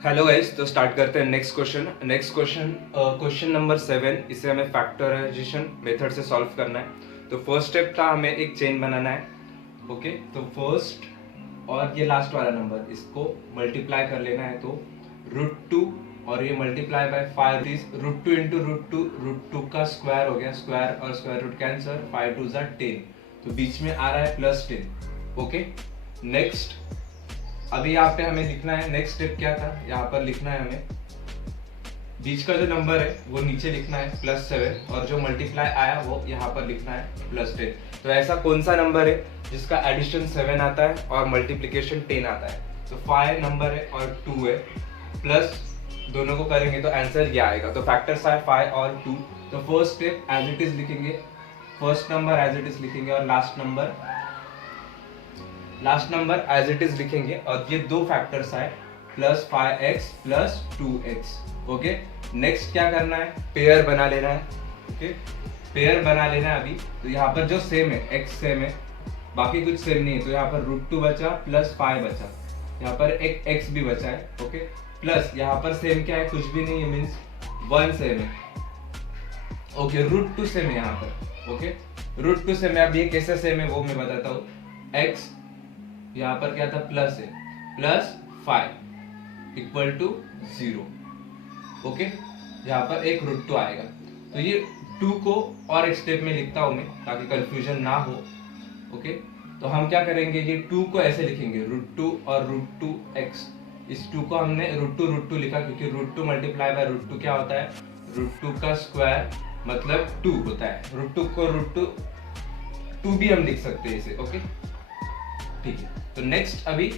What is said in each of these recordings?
Hello guys, तो start करते हैं क्वेश्चन नंबर 7। इसे हमें फैक्टराइजेशन मेथड से सॉल्व करना है। तो फर्स्ट स्टेप था हमें एक चेन बनाना है। ओके, तो फर्स्ट और ये लास्ट वाला नंबर इसको मल्टीप्लाई कर लेना है। तो √2 और ये मल्टीप्लाई बाय 5 √2 इंटू √2 का स्क्वायर हो गया। स्क्वायर और स्क्वायर रूट कैंसर, 5 2 10। तो बीच में आ रहा है +10। ओके, नेक्स्ट अभी यहाँ पे हमें लिखना है। नेक्स्ट स्टेप क्या था, यहाँ पर लिखना है हमें बीच का जो नंबर है वो नीचे लिखना है +7, और जो मल्टीप्लाई आया वो यहाँ पर लिखना है +10। तो ऐसा कौन सा नंबर है जिसका एडिशन 7 आता है और मल्टीप्लीकेशन 10 आता है? तो 5 नंबर है और 2 है, प्लस दोनों को करेंगे तो आंसर ये आएगा। तो फैक्टर्स आए 5 और 2। तो first step as it is लिखेंगे, first number as it is लिखेंगे और last number as it is लिखेंगे। और ये दो फैक्टर्स आए +5x +2x। ओके, नेक्स्ट क्या करना है, पेयर बना लेना है। ओके, पेयर बना लेना है अभी। तो यहाँ पर जो सेम है x सेम है, बाकी कुछ सेम नहीं है। तो यहाँ पर √2 बचा +5 बचा, यहाँ पर एक x भी बचा है। ओके, प्लस यहाँ पर सेम क्या है, कुछ भी नहीं है, मीन्स 1 सेम है। ओके, √2 सेम है यहाँ पर। ओके, √2 सेम है। अब ये कैसे सेम है वो मैं बताता हूँ। x यहाँ पर क्या था, प्लस है, +5 इक्वल टू 0। ओके, यहाँ पर एक √2 आएगा। तो ये 2 को और एक स्टेप में लिखता हूं मैं ताकि कंफ्यूजन ना हो। ओके, तो हम क्या करेंगे, ये 2 को ऐसे लिखेंगे √2 और √2x। इस 2 को हमने √2 लिखा क्योंकि √2 मल्टीप्लाई बाय √2 क्या होता है, √2 का स्क्वायर मतलब 2 होता है। √2 को √2 भी हम लिख सकते हैं इसे। ओके, ठीक है। तो नेक्स्ट अभी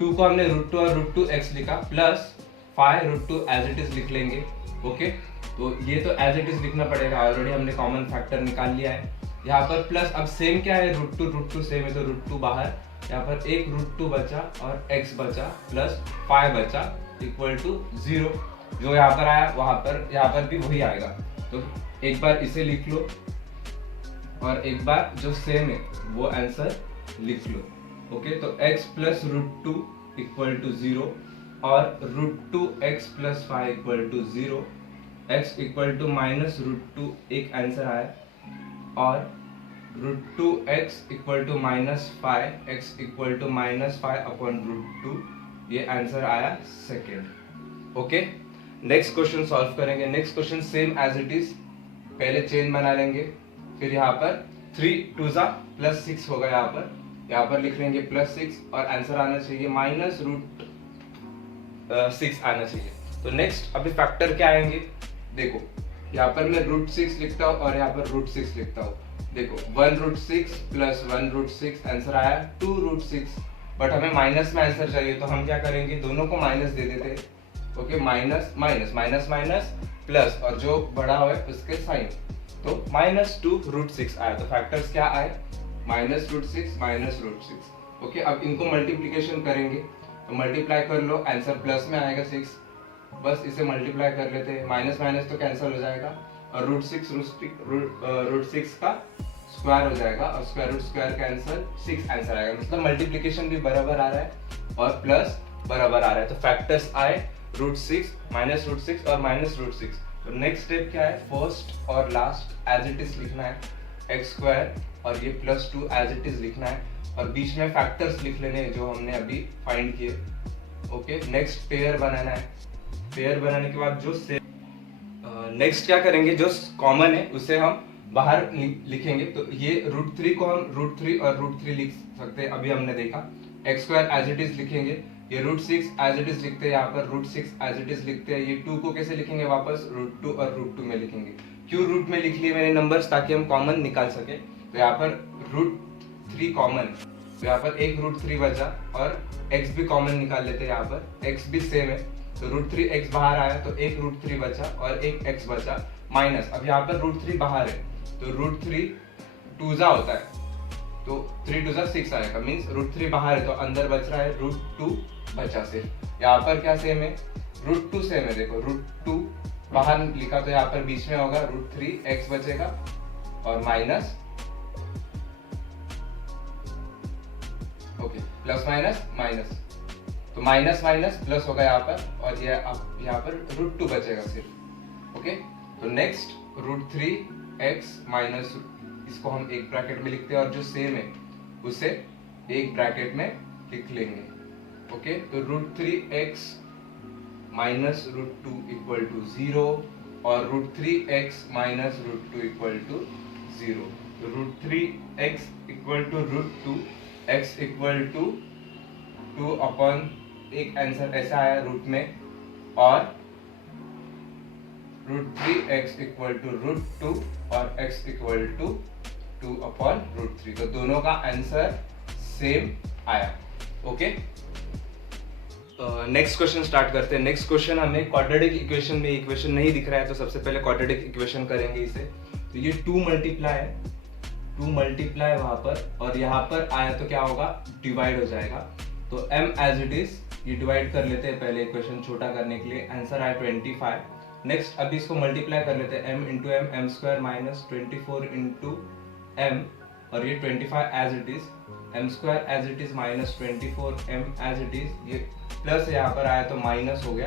2 को हमने √2 और √2x लिखा, प्लस 5 √2 एज इट इज लिख लेंगे। ओके, तो ये तो एज इट इज लिखना पड़ेगा, ऑलरेडी हमने कॉमन फैक्टर निकाल लिया है। यहाँ पर प्लस, अब सेम क्या है, √2 सेम है तो √2 बाहर, यहाँ पर एक √2 बचा और x बचा प्लस 5 बचा इक्वल टू 0। जो यहाँ पर आया यहाँ पर भी वही आएगा। तो एक बार इसे लिख लो और एक बार जो सेम है वो आंसर लिख लो। ओके, तो x प्लस √2 इक्वल टू 0 और √2x plus 5 equal to 0, x equal to -√2 एक आंसर आया, और √2x equal to -5, x equal to -5/√2 ये आंसर आया second. Okay, next question solve करेंगे। Next question same as it is, पहले chain बना लेंगे, फिर यहाँ पर 3 2 +6 होगा। यहाँ पर लिख लेंगे +6 और आंसर आना चाहिए -√6 आना चाहिए। तो नेक्स्ट अभी फैक्टर क्या आएंगे, देखो यहाँ पर मैं √6 लिखता हूँ और यहाँ पर √6 लिखता हूँ। देखो 1√6 प्लस 1√6 आंसर आया 2√6। बट हमें माइनस में आंसर चाहिए, तो हम क्या करेंगे, दोनों को माइनस दे देते। Okay, minus minus minus minus plus, और जो बड़ा हुआ है उसके साइन, तो -2√6 आया। तो फैक्टर्स क्या आए, -√6। ओके, अब इनको मल्टीप्लीकेशन करेंगे, तो मल्टीप्लाई कर लो, आंसर प्लस में आएगा 6। बस इसे मल्टीप्लाई कर लेते हैं, माइनस माइनस तो कैंसिल हो जाएगा, और √6 का स्क्वायर हो जाएगा, और स्क्वायर कैंसिल, 6 आंसर आएगा। मतलब मल्टीप्लीकेशन भी बराबर आ रहा है और प्लस बराबर आ रहा है। तो फैक्टर्स आए √6, -√6 और -√6। तो नेक्स्ट स्टेप क्या है, फर्स्ट और लास्ट एज इट इज लिखना है, x² और ये +2 एज इट इज लिखना है, और बीच में फैक्टर्स लिख लेने हैं जो हमने अभी फाइंड किए। ओके, नेक्स्ट पेयर बनाना है। पेयर बनाने के बाद जो नेक्स्ट क्या करेंगे, जो कॉमन है उसे हम बाहर लिखेंगे। तो ये √3 को हम √3 और √3 लिख सकते हैं, अभी हमने देखा। x² एज इट इज लिखेंगे, ये √6 एज इट इज लिखते हैं, यहाँ पर √6 एज इट इज लिखते हैं। ये 2 को कैसे लिखेंगे, वापस √2 और √2 में लिखेंगे। क्यों रूट में लिख लिए मैंने नंबर्स, ताकि हम कॉमन निकाल सके। तो यहाँ पर √3 कॉमन है, तो यहाँ पर एक √3 बचा, और x भी कॉमन निकाल लेते हैं। यहाँ पर x भी सेम है, तो √3x बाहर आया, तो एक √3 बचा और एक x बचा, माइनस, अब यहाँ पर √3 बाहर है, तो √3 2 होता है, तो 3 2 6 आएगा। मीन्स √3 बाहर है तो अंदर बच रहा है √2 बचा सिर्फ। यहाँ पर क्या सेम है, √2 सेम है। देखो √2 बाहर लिखा तो यहाँ पर बीच में होगा √3x बचेगा और minus, okay, plus minus minus, तो माइनस माइनस प्लस होगा यहाँ पर, और ये यहाँ पर √2 बचेगा सिर्फ। ओके, तो नेक्स्ट √3x माइनस, इसको हम एक ब्रैकेट में लिखते हैं और जो सेम है उसे एक ब्रैकेट में लिख लेंगे। ओके, तो √3x माइनस √2 इक्वल टू 0 और √3x माइनस √2 इक्वल टू 0। तो √3x equal to √2, x equal to 2 upon, एक आंसर ऐसा आया रूट में, और √3x इक्वल टू √2 और x इक्वल टू 2 अपॉन √3। तो दोनों का आंसर सेम आया। ओके, नेक्स्ट क्वेश्चन स्टार्ट करते हैं। नेक्स्ट क्वेश्चन हमें क्वाड्रेटिक इक्वेशन में इक्वेशन नहीं दिख रहा है, तो सबसे पहले क्वाड्रेटिक इक्वेशन करेंगे इसे। तो ये 2 मल्टीप्लाई है, 2 मल्टीप्लाई वहां पर, और यहाँ पर आया तो क्या होगा, डिवाइड हो जाएगा। तो m एज इट इज, ये डिवाइड कर लेते हैं पहले इक्वेशन छोटा करने के लिए, आंसर आया 25। नेक्स्ट अभी इसको मल्टीप्लाई कर लेते हैं, m into M, M square minus 24 into M, और ये 25 as it is, M square as it is minus 24 M as it is, ये प्लस यहाँ पर आया तो माइनस हो गया।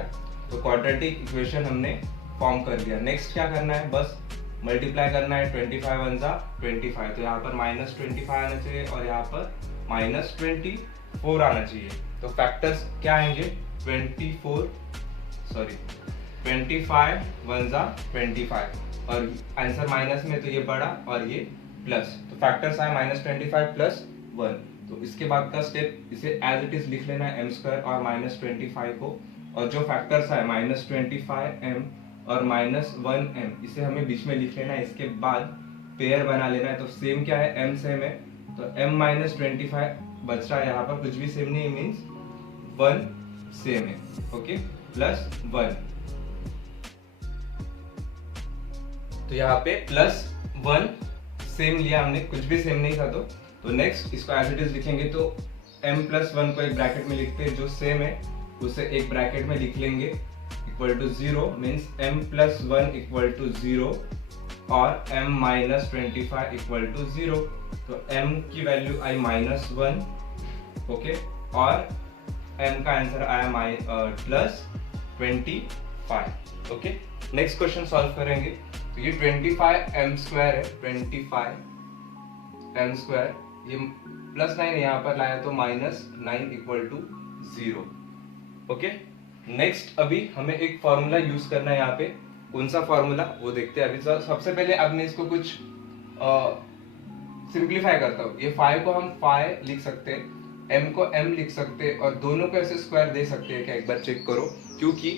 तो क्वाड्रेटिक इक्वेशन हमने फॉर्म कर लिया। नेक्स्ट क्या करना है, बस मल्टीप्लाई करना है, 25 वन जा 25, तो यहाँ पर माइनस 25 आना चाहिए और यहाँ पर माइनस 24 आना चाहिए। तो फैक्टर्स क्या आएंगे, 25 वन जा 25, और आंसर माइनस में तो ये बड़ा और ये प्लस, तो फैक्टर्स आए -25 प्लस 1। तो इसके बाद का स्टेप, इसे एज इट इज लिख लेना है m स्क्वायर और -25 को, और जो फैक्टर्स आए -25m और -1m, इसे हमें बीच में लिख लेना है। इसके बाद पेयर बना लेना है। तो सेम क्या है, m सेम है, तो m -25 बच रहा है, यहाँ पर कुछ भी सेम नहीं, मीन्स 1 सेम है। ओके, प्लस 1, तो यहाँ पे +1 सेम लिया हमने, कुछ भी सेम नहीं था। तो नेक्स्ट इसको एज इट इज लिखेंगे, तो m+1 को एक ब्रैकेट में लिखते हैं, जो सेम है उसे एक ब्रैकेट में लिख लेंगे, equal to 0, means m+1 equal to 0 और m-25 इक्वल टू 0। तो m की वैल्यू आई -1, ओके, और m का आंसर आया +25। ओके, नेक्स्ट क्वेश्चन सॉल्व करेंगे। तो ये 25 m स्क्वायर है, 25 m स्क्वायर, ये +9 यहाँ पर लाया तो -9 इक्वल टू 0। ओके, नेक्स्ट अभी हमें एक फॉर्मूला यूज करना है यहाँ पे। कौन सा फॉर्मूला वो देखते हैं अभी। सबसे पहले अब मैं इसको कुछ सिंप्लीफाई करता हूँ। ये 5 को हम 5 लिख सकते हैं, m को m लिख सकते हैं, और दोनों को ऐसे स्क्वायर दे सकते हैं क्या, एक बार चेक करो। क्योंकि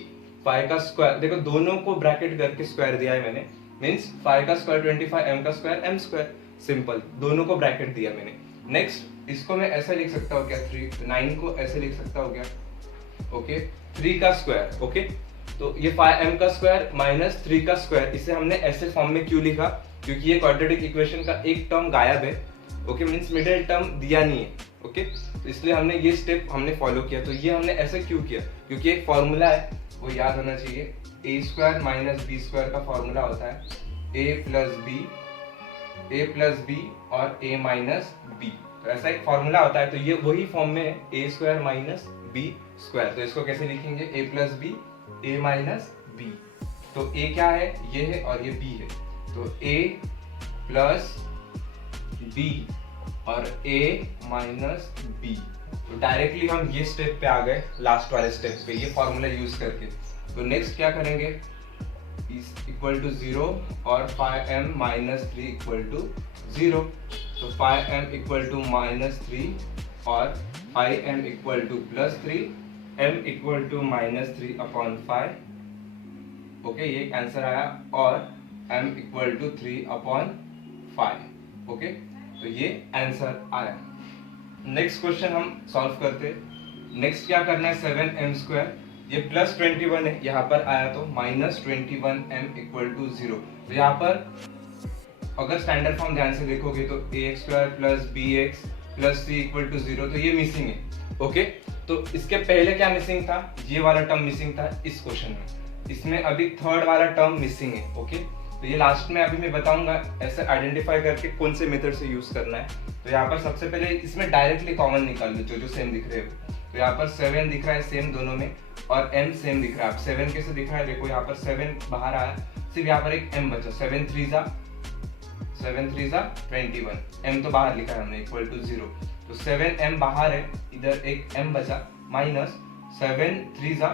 5 का स्क्वायर देखो, दोनों को ब्रैकेट करके स्क्वायर दिया है मैंने, मीन्स 5 का स्क्वायर 25, m का स्क्वायर m स्क्वायर, सिंपल, दोनों को ब्रैकेट दिया मैंने। नेक्स्ट इसको मैं ऐसे लिख सकता हूँ क्या, 9 को ऐसे लिख सकता हूँ क्या, ओके, 3 का स्क्वायर। ओके, तो ये 5m का स्क्वायर माइनस 3 का स्क्वायर, इसे हमने ऐसे फॉर्म में क्यों लिखा, क्योंकि ये क्वाड्रेटिक इक्वेशन का एक टर्म गायब है। ओके, मीन्स मिडिल टर्म दिया नहीं है। ओके, तो इसलिए हमने ये स्टेप हमने फॉलो किया। तो ये हमने ऐसे क्यों किया, क्योंकि एक फॉर्मूला है वो याद होना चाहिए, a² माइनस b² का फॉर्मूला होता है a प्लस b और a माइनस b। तो ऐसा एक फॉर्मूला होता है, तो ये वही फॉर्म में है, a² माइनस b²। तो इसको कैसे लिखेंगे, a plus b a minus b। तो a क्या है, ये है, और ये b है, तो a प्लस b और a माइनस b। तो डायरेक्टली हम ये स्टेप पे आ गए, लास्ट वाले स्टेप पे, ये फॉर्मूला यूज करके। तो नेक्स्ट क्या करेंगे, इक्वल टू 0 और 5m माइनस 3 इक्वल टू 0। तो 5m इक्वल टू -3 और 5m equal to +3, m equal to -3/5। Okay, ये आंसर आया, और m इक्वल टू 3/5। ओके, तो ये आंसर आया। नेक्स्ट क्वेश्चन हम सॉल्व करते हैं। नेक्स्ट क्या करना है, 7m², ये +21 है, यहाँ पर आया तो -21m इक्वल टू 0। तो यहाँ पर अगर स्टैंडर्ड फॉर्म ध्यान से देखोगे तो ax² plus bx plus c equal to 0, तो ये मिसिंग है। ओके, तो इसके पहले क्या मिसिंग था, ये वाला टर्म मिसिंग था इस क्वेश्चन में, इसमें अभी थर्ड वाला टर्म मिसिंग है। ओके, तो ये लास्ट में अभी मैं बताऊंगा ऐसे आइडेंटिफाई करके कौन से मेथड से यूज करना है। तो यहाँ पर सबसे पहले इसमें डायरेक्टली कॉमन निकाल लो, जो सेम दिख रहे हो। तो यहाँ पर 7 दिख रहा है सेम दोनों में और m सेम दिख रहा है। अब 7 कैसे दिख रहा है, देखो यहाँ पर 7 बाहर आया, सिर्फ यहाँ पर एक m बचा, 7 3 जा 21, m तो बाहर लिखा है हमने इक्वल टू 0, तो 7m बाहर है, इधर एक m बचा माइनस 7 3 जा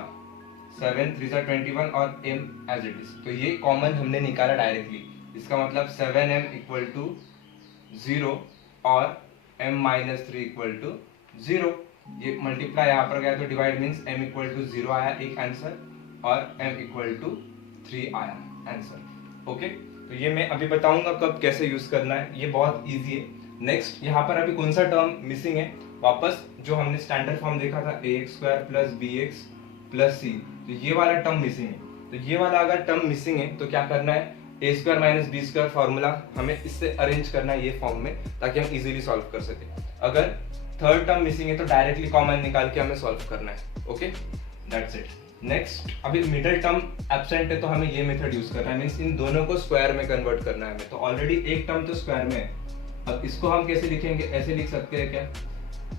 21 और m एज इट इज। तो ये कॉमन हमने निकाला डायरेक्टली, इसका मतलब 7m इक्वल टू 0 और m माइनस 3 इक्वल टू 0। ये मल्टीप्लाई यहाँ पर गया तो divide means m equal to 0 आया एक आंसर और m इक्वल टू 3 आया आंसर। ओके, तो ये मैं अभी बताऊंगा कब कैसे यूज करना है, ये बहुत इजी है। नेक्स्ट यहाँ पर अभी कौन सा टर्म मिसिंग है, वापस जो हमने स्टैंडर्ड फॉर्म देखा था ax² plus bx plus c, तो ये वाला टर्म मिसिंग है। तो ये वाला अगर टर्म मिसिंग है तो क्या करना है, a² माइनस b² फॉर्मूला हमें इससे अरेंज करना है ये फॉर्म में, ताकि हम इजीली सॉल्व कर सके। अगर थर्ड टर्म मिसिंग है तो डायरेक्टली कॉमन निकाल के हमें सॉल्व करना है। Okay, that's it. नेक्स्ट, अभी मिडिल टर्म एब्सेंट है तो हमें ये मेथड यूज करना है, मींस इन दोनों को स्क्वायर में कन्वर्ट करना है हमें। तो ऑलरेडी एक टर्म तो स्क्वायर में है, अब इसको हम कैसे लिखेंगे, ऐसे लिख सकते हैं क्या,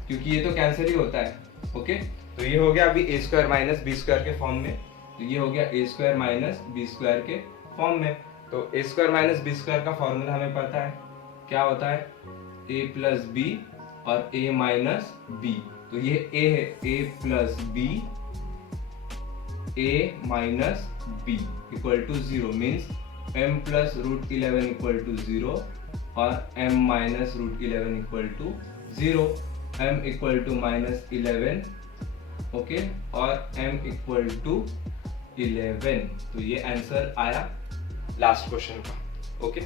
क्योंकि ये तो कैंसिल ही होता है। ओके, तो ये हो गया अभी a² माइनस b² के फॉर्म में, तो ये हो गया a² माइनस b² के फॉर्म में। तो a² माइनस b² का फॉर्मूला हमें पता है क्या होता है, a प्लस b और a माइनस b। तो ये a है, a plus b a minus b equal to 0 means m plus root 11 equal to 0 और m minus root 11 equal to 0, m equal to minus 11 okay और m equal to 11। तो ये answer आया last question का। Okay.